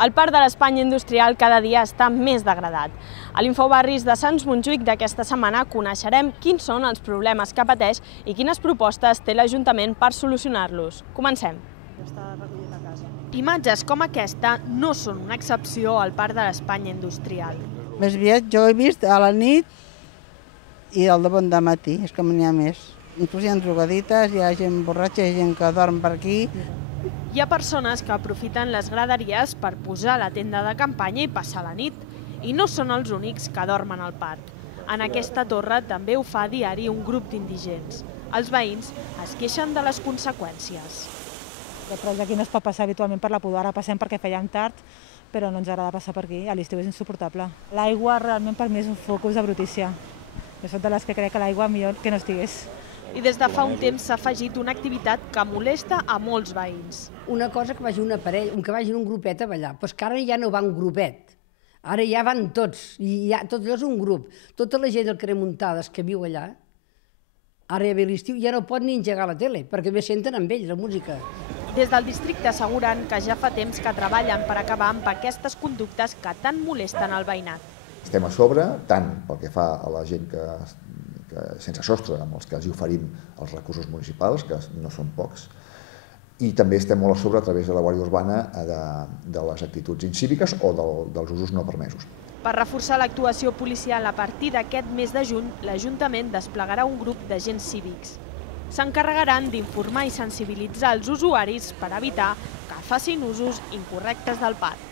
El parc de l'Espanya Industrial cada dia està més degradat. A l'Infobarris de Sants Montjuïc d'aquesta setmana coneixerem quins són els problemes que pateix i quines propostes té l'Ajuntament per solucionar-los. Comencem. Imatges com aquesta no són una excepció al parc de l'Espanya Industrial. Més aviat jo he vist a la nit i al de bon dematí, és que n'hi ha més. Inclús hi ha drogadites, hi ha gent borratxa, hi ha gent que dorm per aquí. Hi ha persones que aprofiten les graderies per posar la tenda de campanya i passar la nit. I no són els únics que dormen al parc. En aquesta torre també ho fa a diari un grup d'indigents. Els veïns es queixen de les conseqüències. Però aquí no es pot passar habitualment per la pudor, ara passem perquè fèiem tard, però no ens agrada passar per aquí, a l'estiu és insuportable. L'aigua realment per mi és un focus de brutícia. Jo soc de les que crec que l'aigua millor que no estigués. I des de fa un temps s'ha afegit una activitat que molesta a molts veïns. Una cosa que vagi una parella, que vagi un grupet a ballar, però és que ara ja no va un grupet, ara ja van tots, i tot allò és un grup. Tota la gent del carrer Muntades que viu allà, ara ja ve l'estiu, ja no pot ni engegar la tele, perquè bé senten amb ells la música. Des del districte asseguren que ja fa temps que treballen per acabar amb aquestes conductes que tant molesten al veïnat. Estem a sobre, tant pel que fa a la gent que sense sostre, amb els que els oferim els recursos municipals, que no són pocs, i també estem molt a sobre a través de la Guàrdia Urbana de les actituds incíviques o dels usos no permesos. Per reforçar l'actuació policial a partir d'aquest mes de juny, l'Ajuntament desplegarà un grup d'agents cívics. S'encarregaran d'informar i sensibilitzar els usuaris per evitar que facin usos incorrectes del parc.